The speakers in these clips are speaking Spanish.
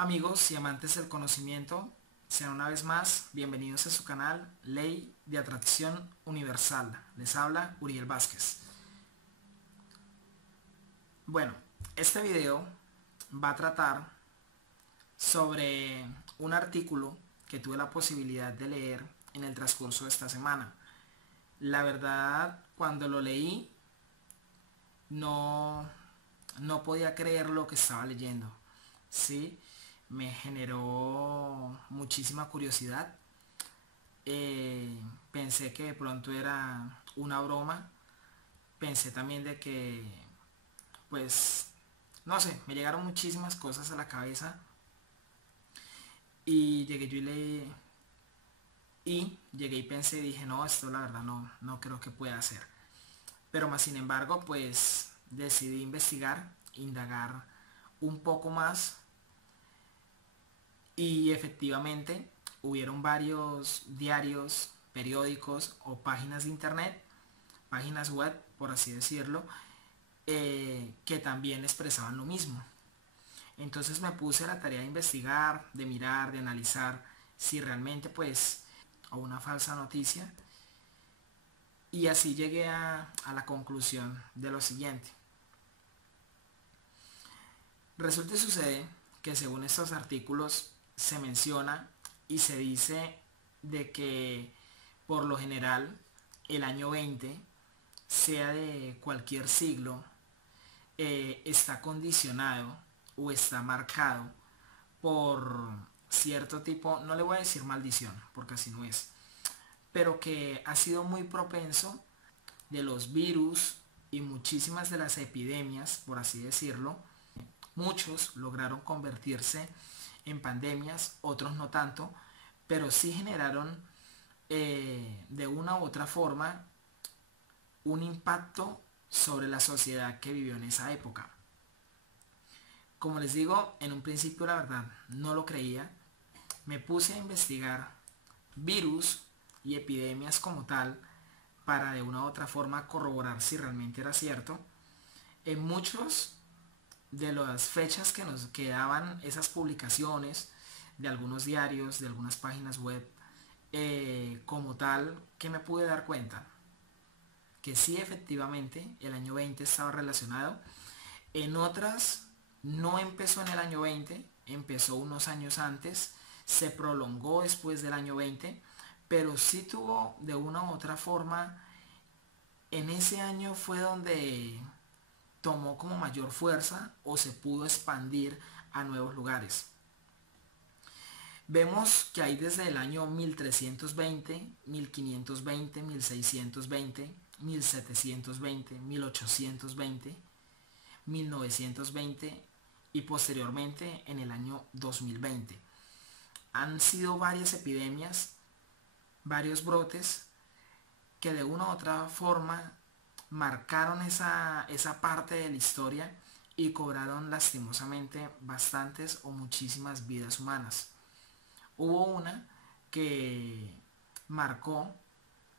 Amigos y amantes del conocimiento, sean una vez más bienvenidos a su canal Ley de Atracción Universal. Les habla Uriel Vázquez. Bueno, este video va a tratar sobre un artículo que tuve la posibilidad de leer en el transcurso de esta semana. La verdad, cuando lo leí, no, no podía creer lo que estaba leyendo. ¿Sí? Me generó muchísima curiosidad. Pensé que de pronto era una broma. Pensé también de que, pues, no sé, me llegaron muchísimas cosas a la cabeza. Y llegué yo llegué y pensé y dije, no, esto la verdad no creo que pueda hacer. Pero más sin embargo, pues decidí investigar, indagar un poco más. Y efectivamente hubieron varios diarios, periódicos o páginas de internet, páginas web, por así decirlo, que también expresaban lo mismo. Entonces me puse a la tarea de investigar, de mirar, de analizar si realmente pues o una falsa noticia. Y así llegué a la conclusión de lo siguiente. Resulta y sucede que según estos artículos se menciona y se dice de que por lo general el año 20, sea de cualquier siglo, está condicionado o está marcado por cierto tipo, no le voy a decir maldición, porque así no es, pero que ha sido muy propenso de los virus y muchísimas de las epidemias, por así decirlo. Muchos lograron convertirse en pandemias, otros no tanto, pero sí generaron de una u otra forma un impacto sobre la sociedad que vivió en esa época. Como les digo, en un principio la verdad no lo creía. Me puse a investigar virus y epidemias como tal para de una u otra forma corroborar si realmente era cierto. En muchos de las fechas que nos quedaban esas publicaciones de algunos diarios, de algunas páginas web, como tal, que me pude dar cuenta que sí, efectivamente el año 20 estaba relacionado. En otras no empezó en el año 20, empezó unos años antes, se prolongó después del año 20, pero sí tuvo de una u otra forma, en ese año fue donde tomó como mayor fuerza o se pudo expandir a nuevos lugares. Vemos que hay desde el año 1320, 1520, 1620, 1720, 1820, 1920 y posteriormente en el año 2020. Han sido varias epidemias, varios brotes que de una u otra forma marcaron esa parte de la historia y cobraron lastimosamente bastantes o muchísimas vidas humanas. Hubo una que marcó,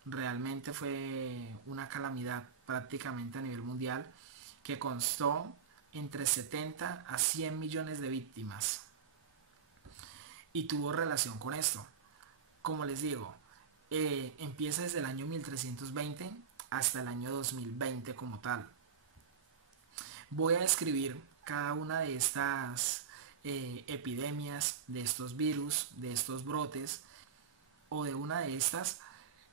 realmente fue una calamidad prácticamente a nivel mundial, que constó entre 70 a 100 millones de víctimas y tuvo relación con esto. Como les digo, empieza desde el año 1320 hasta el año 2020 como tal. Voy a describir cada una de estas epidemias, de estos virus, de estos brotes o de una de estas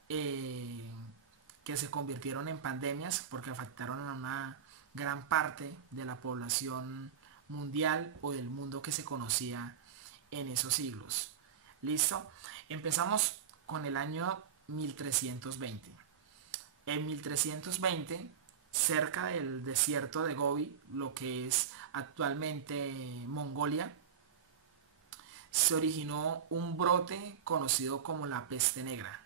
que se convirtieron en pandemias porque afectaron a una gran parte de la población mundial o del mundo que se conocía en esos siglos. ¿Listo? Empezamos con el año 1320. En 1320, cerca del desierto de Gobi, lo que es actualmente Mongolia, se originó un brote conocido como la peste negra.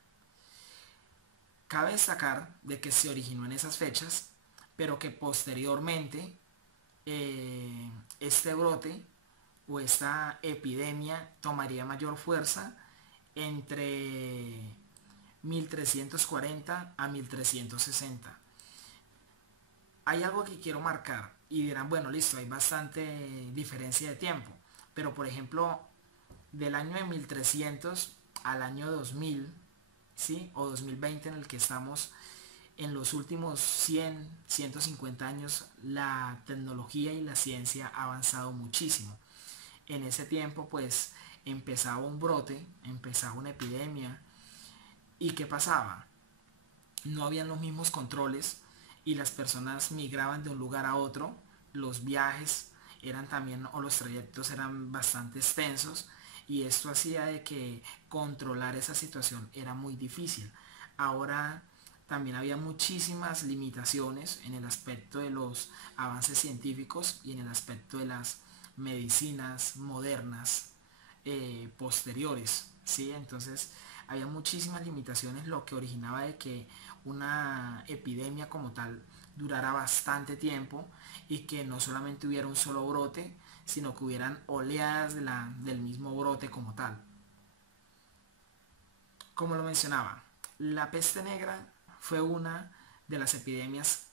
Cabe destacar de que se originó en esas fechas, pero que posteriormente este brote o esta epidemia tomaría mayor fuerza entre 1340 a 1360. Hay algo que quiero marcar y dirán, bueno, listo, hay bastante diferencia de tiempo, Pero por ejemplo, del año de 1300 al año 2000, ¿sí? O 2020 en el que estamos, en los últimos 100, 150 años, la tecnología y la ciencia ha avanzado muchísimo. En ese tiempo, pues, empezaba un brote, empezaba una epidemia. ¿Y qué pasaba? No habían los mismos controles y las personas migraban de un lugar a otro. Los viajes eran también, o los trayectos eran bastante extensos, y esto hacía de que controlar esa situación era muy difícil. Ahora también había muchísimas limitaciones en el aspecto de los avances científicos y en el aspecto de las medicinas modernas posteriores, ¿sí? Entonces había muchísimas limitaciones, lo que originaba de que una epidemia como tal durara bastante tiempo y que no solamente hubiera un solo brote, sino que hubieran oleadas del mismo brote como tal. Como lo mencionaba, la peste negra fue una de las epidemias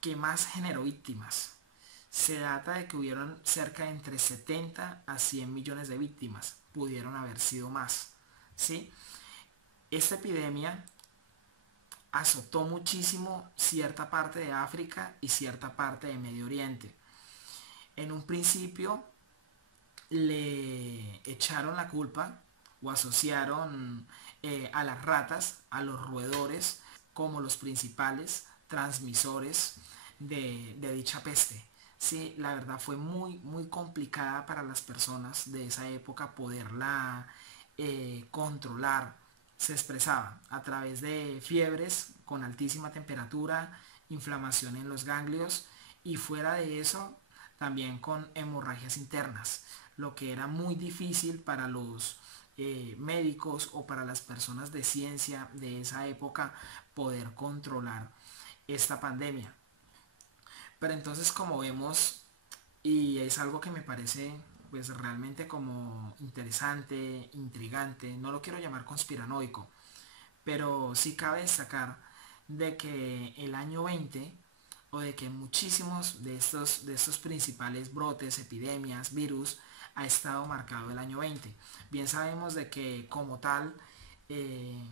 que más generó víctimas. Se data de que hubieron cerca de entre 70 a 100 millones de víctimas. Pudieron haber sido más, ¿sí? Esta epidemia azotó muchísimo cierta parte de África y cierta parte de Medio Oriente. En un principio le echaron la culpa o asociaron a las ratas, a los roedores, como los principales transmisores de dicha peste. Sí, la verdad fue muy complicada para las personas de esa época poderla controlar. Se expresaba a través de fiebres con altísima temperatura, inflamación en los ganglios, y fuera de eso también con hemorragias internas, lo que era muy difícil para los médicos o para las personas de ciencia de esa época poder controlar esta pandemia. Pero entonces, como vemos, y es algo que me parece pues realmente como interesante, intrigante, no lo quiero llamar conspiranoico, pero sí cabe destacar de que el año 20, o de que muchísimos de estos principales brotes, epidemias, virus, ha estado marcado el año 20. Bien sabemos de que como tal,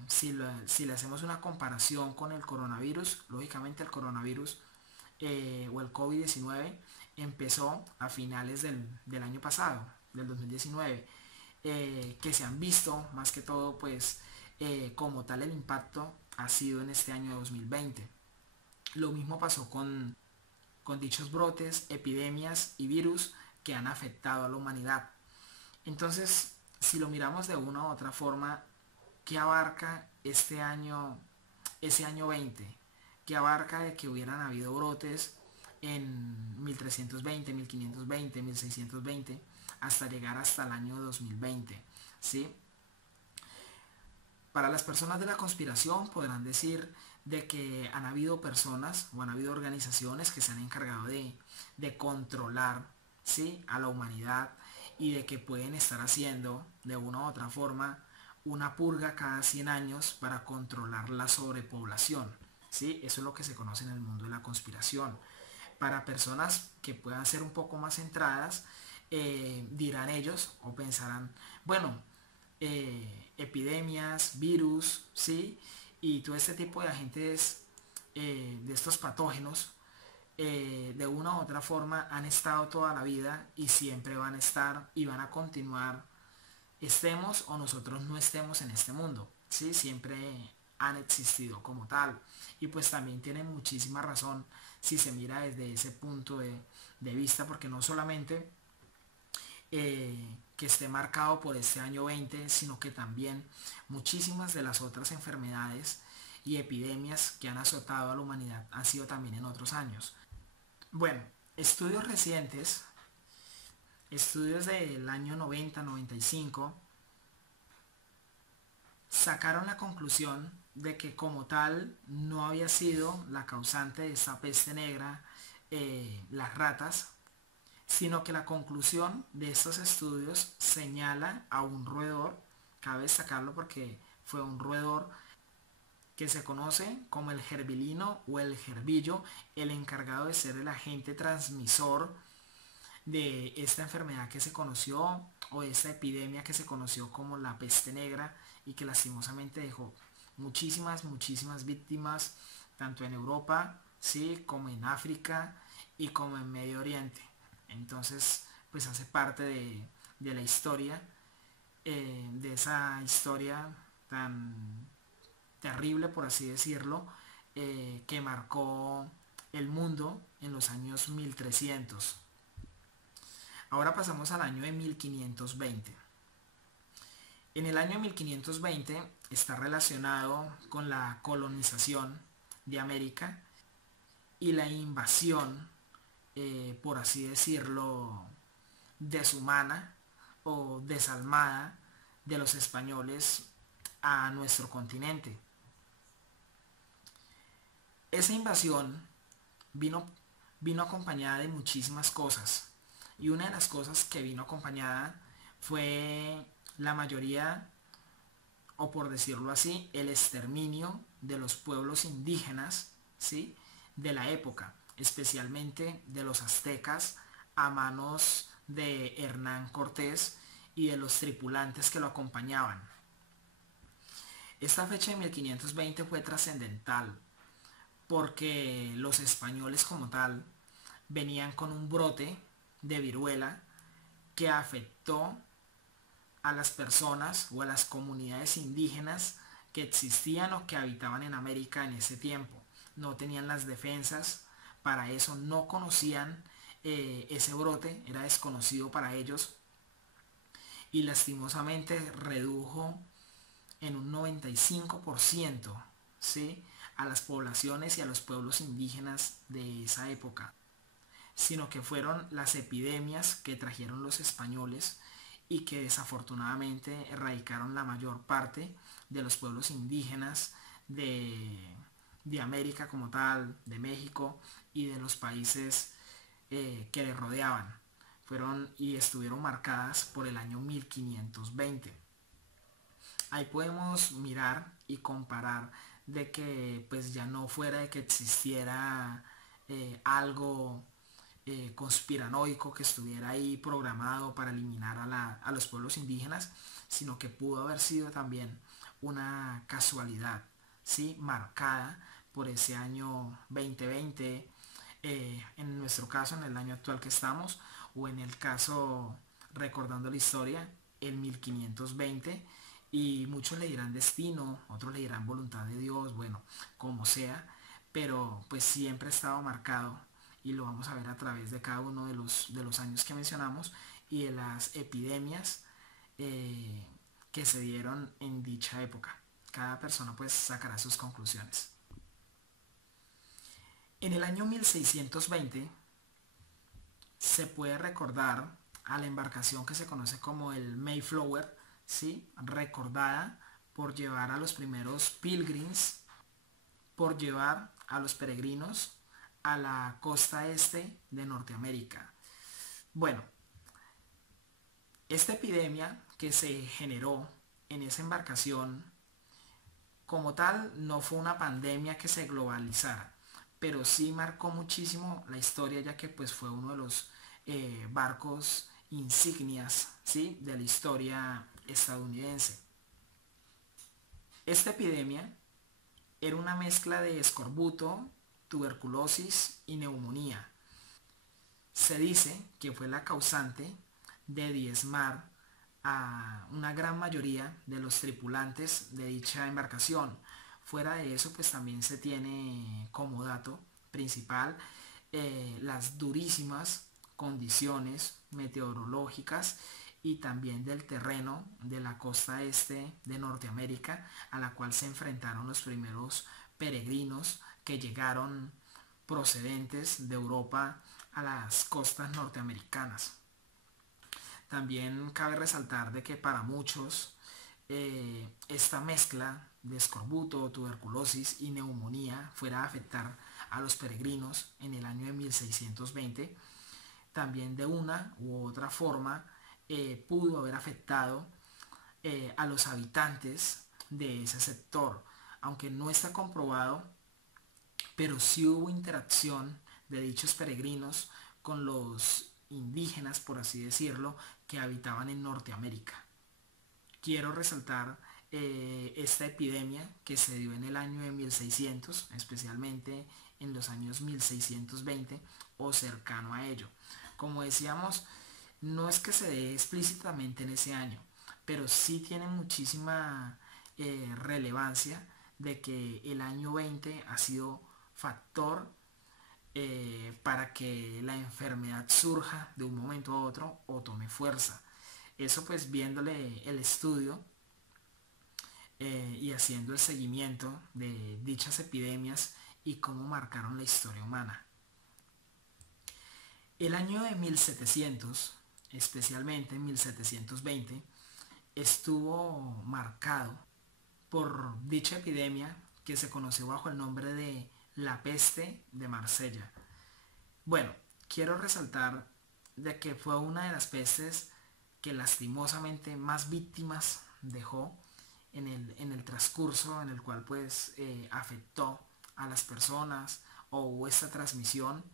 si le hacemos una comparación con el coronavirus, lógicamente el coronavirus o el COVID-19 empezó a finales del año pasado, del 2019, que se han visto más que todo pues como tal el impacto ha sido en este año 2020. Lo mismo pasó con dichos brotes, epidemias y virus que han afectado a la humanidad. Entonces, si lo miramos de una u otra forma, ¿qué abarca este año, ese año 20? ¿Qué abarca de que hubieran habido brotes en 1320, 1520, 1620, hasta llegar hasta el año 2020? ¿Sí? Para las personas de la conspiración podrán decir de que han habido personas o han habido organizaciones que se han encargado de controlar, ¿sí?, a la humanidad, y de que pueden estar haciendo de una u otra forma una purga cada 100 años para controlar la sobrepoblación. ¿Sí? Eso es lo que se conoce en el mundo de la conspiración. Para personas que puedan ser un poco más centradas, dirán ellos o pensarán, bueno, epidemias, virus, ¿sí?, y todo este tipo de agentes, de estos patógenos, de una u otra forma han estado toda la vida y siempre van a estar y van a continuar, estemos o nosotros no estemos en este mundo, ¿sí? Siempre han existido como tal, y pues también tienen muchísima razón si se mira desde ese punto de vista, porque no solamente que esté marcado por este año 20, sino que también muchísimas de las otras enfermedades y epidemias que han azotado a la humanidad han sido también en otros años. Bueno, estudios recientes, estudios del año 90-95, sacaron la conclusión de que como tal no había sido la causante de esta peste negra las ratas, sino que la conclusión de estos estudios señala a un roedor. Cabe destacarlo porque fue un roedor que se conoce como el gerbilino o el gerbillo, el encargado de ser el agente transmisor de esta enfermedad que se conoció o esta epidemia que se conoció como la peste negra y que lastimosamente dejó muchísimas víctimas tanto en Europa, sí, como en África y como en Medio Oriente. Entonces, pues hace parte de la historia, de esa historia tan terrible, por así decirlo, que marcó el mundo en los años 1300. Ahora pasamos al año de 1520. En el año 1520 está relacionado con la colonización de América y la invasión, por así decirlo, deshumana o desalmada de los españoles a nuestro continente. Esa invasión vino, vino acompañada de muchísimas cosas y una de las cosas que vino acompañada fue la mayoría, o por decirlo así, el exterminio de los pueblos indígenas, ¿sí?, de la época, especialmente de los aztecas a manos de Hernán Cortés y de los tripulantes que lo acompañaban. Esta fecha de 1520 fue trascendental porque los españoles como tal venían con un brote de viruela que afectó a las personas o a las comunidades indígenas que existían o que habitaban en América en ese tiempo. No tenían las defensas para eso, no conocían ese brote, era desconocido para ellos y lastimosamente redujo en un 95%, ¿sí?, a las poblaciones y a los pueblos indígenas de esa época, sino que fueron las epidemias que trajeron los españoles y que desafortunadamente erradicaron la mayor parte de los pueblos indígenas de América como tal, de México y de los países que le rodeaban. Fueron y estuvieron marcadas por el año 1520. Ahí podemos mirar y comparar de que pues ya no fuera de que existiera algo conspiranoico que estuviera ahí programado para eliminar a los pueblos indígenas, sino que pudo haber sido también una casualidad, ¿sí?, marcada por ese año 2020, en nuestro caso en el año actual que estamos, o en el caso, recordando la historia, en 1520, y muchos le dirán destino, otros le dirán voluntad de Dios, bueno, como sea, pero pues siempre ha estado marcado y lo vamos a ver a través de cada uno de los años que mencionamos y de las epidemias eh, que se dieron en dicha época. Cada persona pues sacará sus conclusiones. En el año 1620 se puede recordar a la embarcación que se conoce como el Mayflower, ¿sí?, recordada por llevar a los primeros pilgrims, por llevar a los peregrinos a la costa este de Norteamérica. Bueno, esta epidemia que se generó en esa embarcación como tal no fue una pandemia que se globalizara, pero sí marcó muchísimo la historia, ya que pues fue uno de los barcos insignias, ¿sí?, de la historia estadounidense. Esta epidemia era una mezcla de escorbuto, tuberculosis y neumonía. Se dice que fue la causante de diezmar a una gran mayoría de los tripulantes de dicha embarcación. Fuera de eso, pues también se tiene como dato principal las durísimas condiciones meteorológicas y también del terreno de la costa este de Norteamérica, a la cual se enfrentaron los primeros peregrinos que llegaron procedentes de Europa a las costas norteamericanas. También cabe resaltar de que para muchos esta mezcla de escorbuto, tuberculosis y neumonía fuera a afectar a los peregrinos en el año de 1620, también de una u otra forma pudo haber afectado a los habitantes de ese sector, aunque no está comprobado, pero sí hubo interacción de dichos peregrinos con los indígenas, por así decirlo, que habitaban en Norteamérica. Quiero resaltar esta epidemia que se dio en el año de 1600, especialmente en los años 1620 o cercano a ello. Como decíamos, no es que se dé explícitamente en ese año, pero sí tiene muchísima relevancia de que el año 20 ha sido factor para que la enfermedad surja de un momento a otro o tome fuerza. Eso pues viéndole el estudio y haciendo el seguimiento de dichas epidemias y cómo marcaron la historia humana. El año de 1700, especialmente 1720, estuvo marcado por dicha epidemia que se conoció bajo el nombre de la peste de Marsella. Bueno, quiero resaltar de que fue una de las pestes que lastimosamente más víctimas dejó en el transcurso en el cual pues afectó a las personas o hubo esta transmisión.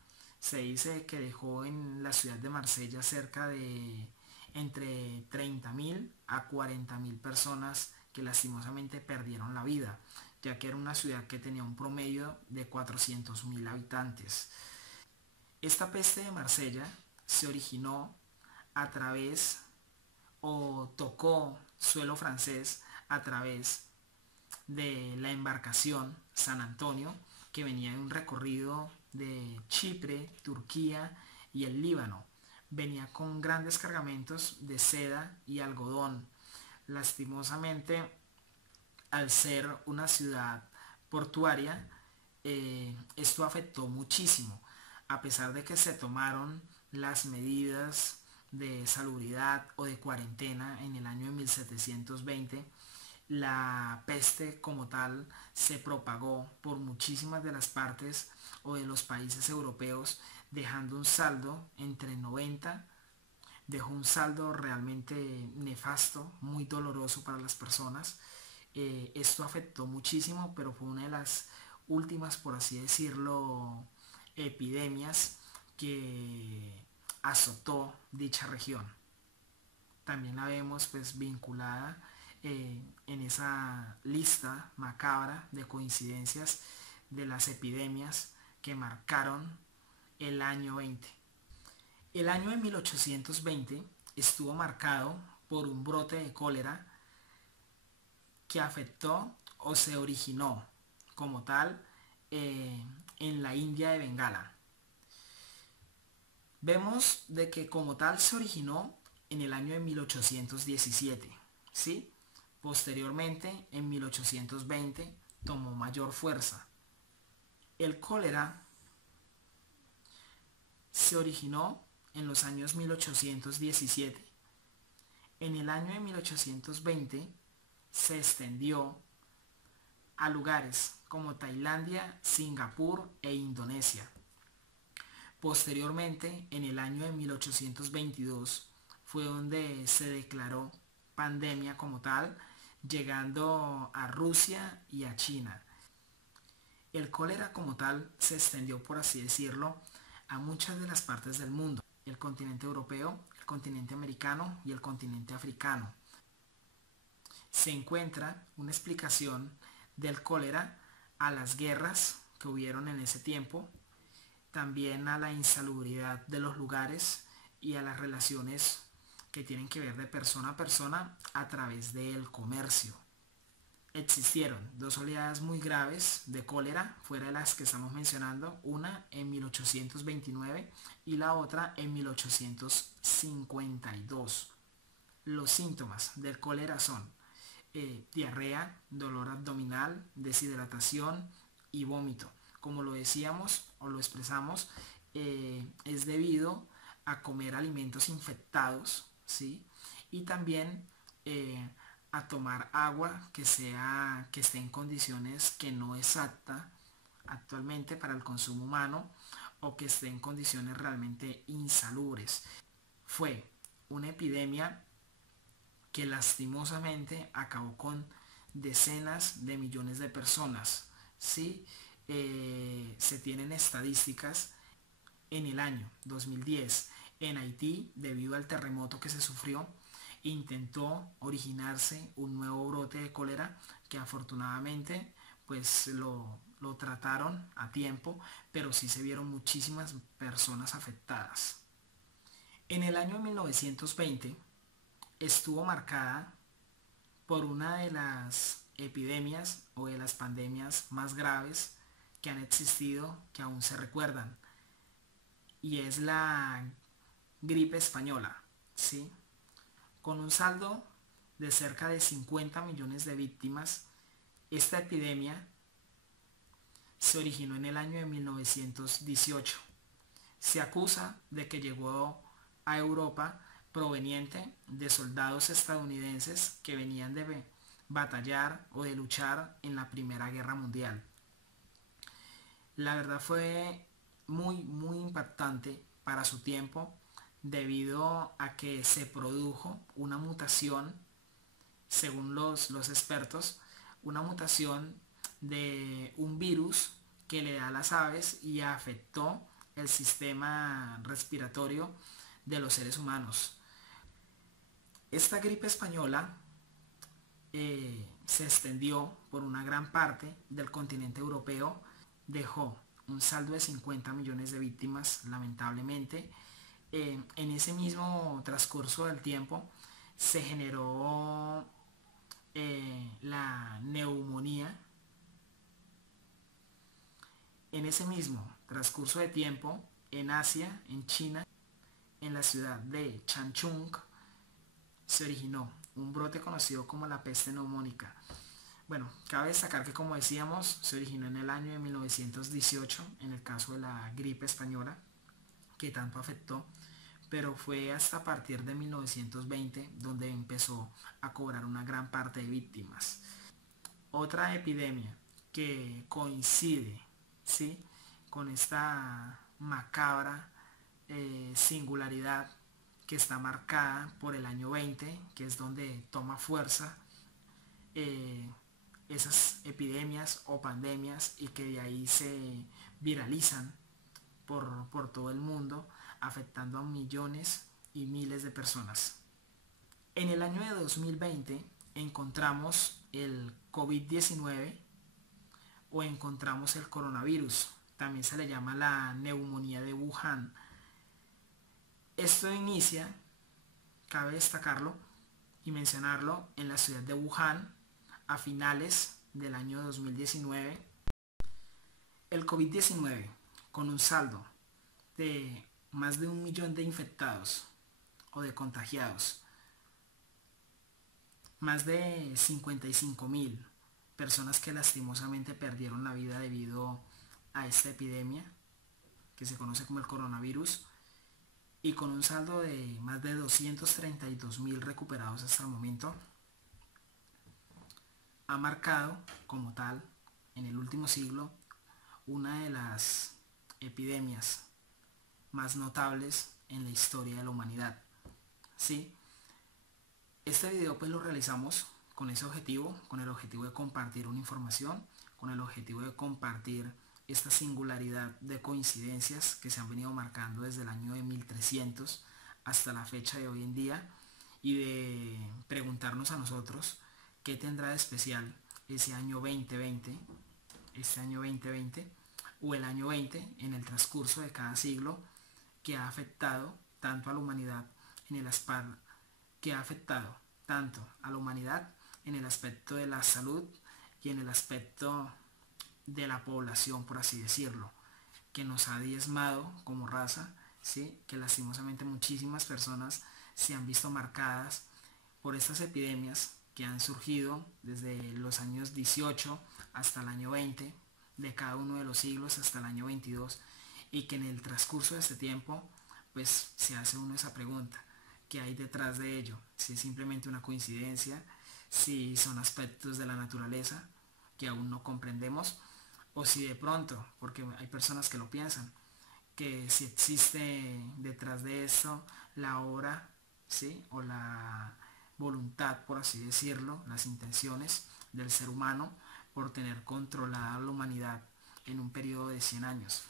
Se dice que dejó en la ciudad de Marsella cerca de entre 30.000 a 40.000 personas que lastimosamente perdieron la vida, ya que era una ciudad que tenía un promedio de 400.000 habitantes. Esta peste de Marsella se originó a través o tocó suelo francés a través de la embarcación San Antonio, que venía en un recorrido de Chipre, Turquía y el Líbano. Venía con grandes cargamentos de seda y algodón. Lastimosamente, al ser una ciudad portuaria, esto afectó muchísimo, a pesar de que se tomaron las medidas de salubridad o de cuarentena en el año de 1720, la peste como tal se propagó por muchísimas de las partes o de los países europeos, dejando un saldo entre 90, dejó un saldo realmente nefasto, muy doloroso para las personas. Esto afectó muchísimo, pero fue una de las últimas, por así decirlo, epidemias que azotó dicha región. También la vemos pues vinculada en esa lista macabra de coincidencias de las epidemias que marcaron el año 20. El año de 1820 estuvo marcado por un brote de cólera que afectó o se originó como tal en la India de Bengala. Vemos de que como tal se originó en el año de 1817, ¿sí? Posteriormente, en 1820, tomó mayor fuerza. El cólera se originó en los años 1817. En el año de 1820 se extendió a lugares como Tailandia, Singapur e Indonesia. Posteriormente, en el año de 1822, fue donde se declaró pandemia como tal, llegando a Rusia y a China. El cólera como tal se extendió, por así decirlo, a muchas de las partes del mundo, el continente europeo, el continente americano y el continente africano. Se encuentra una explicación del cólera a las guerras que hubieron en ese tiempo, también a la insalubridad de los lugares y a las relaciones que tienen que ver de persona a persona a través del comercio. Existieron dos oleadas muy graves de cólera, fuera de las que estamos mencionando, una en 1829 y la otra en 1852. Los síntomas del cólera son diarrea, dolor abdominal, deshidratación y vómito. Como lo decíamos o lo expresamos, es debido a comer alimentos infectados, ¿sí? Y también a tomar agua que esté en condiciones que no es apta actualmente para el consumo humano o que esté en condiciones realmente insalubres. Fue una epidemia que lastimosamente acabó con decenas de millones de personas, ¿sí? Se tienen estadísticas en el año 2010, en Haití, debido al terremoto que se sufrió, intentó originarse un nuevo brote de cólera que afortunadamente pues lo trataron a tiempo, pero sí se vieron muchísimas personas afectadas. En el año 1920 estuvo marcada por una de las epidemias o de las pandemias más graves que han existido, que aún se recuerdan, y es la gripe española, ¿sí? Con un saldo de cerca de 50 millones de víctimas, esta epidemia se originó en el año de 1918. Se acusa de que llegó a Europa proveniente de soldados estadounidenses que venían de batallar o de luchar en la Primera Guerra Mundial. La verdad fue muy impactante para su tiempo, debido a que se produjo una mutación, según los expertos, una mutación de un virus que le da a las aves y afectó el sistema respiratorio de los seres humanos. Esta gripe española se extendió por una gran parte del continente europeo, dejó un saldo de 50 millones de víctimas, lamentablemente. En ese mismo transcurso del tiempo se generó la neumonía. En ese mismo transcurso de tiempo, en Asia, en China, en la ciudad de Changchun, se originó un brote conocido como la peste neumónica. Bueno, cabe destacar que, como decíamos, se originó en el año de 1918, en el caso de la gripe española, que tanto afectó, pero fue hasta a partir de 1920 donde empezó a cobrar una gran parte de víctimas. Otra epidemia que coincide, ¿sí?, con esta macabra singularidad que está marcada por el año 20, que es donde toma fuerza esas epidemias o pandemias, y que de ahí se viralizan por todo el mundo, afectando a millones y miles de personas. En el año de 2020 encontramos el COVID-19 o encontramos el coronavirus. También se le llama la neumonía de Wuhan. Esto inicia, cabe destacarlo y mencionarlo, en la ciudad de Wuhan a finales del año 2019. El COVID-19, con un saldo de más de 1 millón de infectados o de contagiados, más de 55.000 personas que lastimosamente perdieron la vida debido a esta epidemia que se conoce como el coronavirus, y con un saldo de más de 232.000 recuperados hasta el momento, ha marcado como tal en el último siglo una de las epidemias más notables en la historia de la humanidad. Sí, este video pues lo realizamos con ese objetivo, con el objetivo de compartir una información, con el objetivo de compartir esta singularidad de coincidencias que se han venido marcando desde el año de 1300 hasta la fecha de hoy en día, y de preguntarnos a nosotros qué tendrá de especial ese año 2020, este año 2020 o el año 20 en el transcurso de cada siglo, que ha afectado tanto a la humanidad en el aspecto de la salud y en el aspecto de la población, por así decirlo, que nos ha diezmado como raza, ¿sí?, que lastimosamente muchísimas personas se han visto marcadas por estas epidemias que han surgido desde los años 18 hasta el año 20 de cada uno de los siglos hasta el año 22, y que en el transcurso de este tiempo pues se hace uno esa pregunta: ¿qué hay detrás de ello? Si es simplemente una coincidencia, si son aspectos de la naturaleza que aún no comprendemos, o si de pronto, porque hay personas que lo piensan, que si existe detrás de esto la obra, ¿sí?, o la voluntad, por así decirlo, las intenciones del ser humano por tener controlada la humanidad en un periodo de 100 años.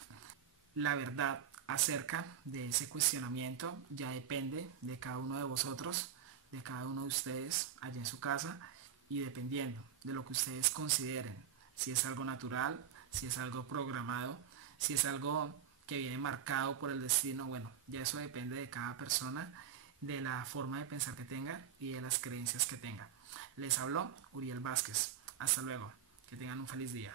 La verdad, acerca de ese cuestionamiento ya depende de cada uno de vosotros, de cada uno de ustedes allá en su casa, y dependiendo de lo que ustedes consideren, si es algo natural, si es algo programado, si es algo que viene marcado por el destino, bueno, ya eso depende de cada persona, de la forma de pensar que tenga y de las creencias que tenga. Les habló Uriel Vázquez. Hasta luego. Que tengan un feliz día.